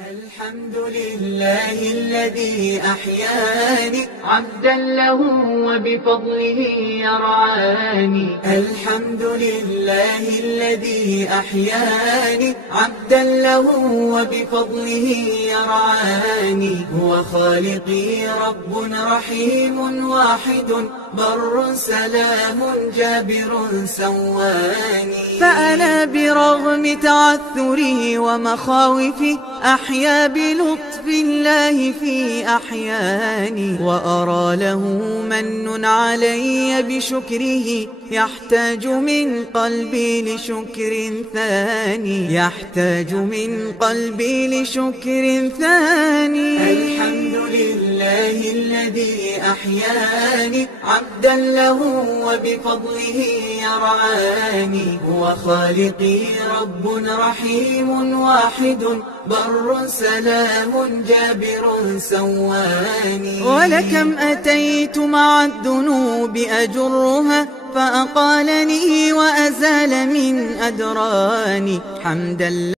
الحمد لله الذي أحياني عبدا له وبفضله يرعاني. الحمد لله الذي أحياني عبدا له وبفضله يرعاني. هو خالقي رب رحيم واحد بر سلام جابر سواني. فأنا برغم تعثري ومخاوفي أحيا بلطف الله في أحياني. وأرى له من علي بشكره يحتاج من قلبي لشكر ثاني. يحتاج من قلبي لشكر ثاني. الحمد لله الذي أحياني عبدا له وبفضله يرعاني. هو خالقي رب رحيم واحد بر سلام جابر سواني. ولكم أتيت مع الذنوب أجرها فأقالني وأزال من أدراني. حمدا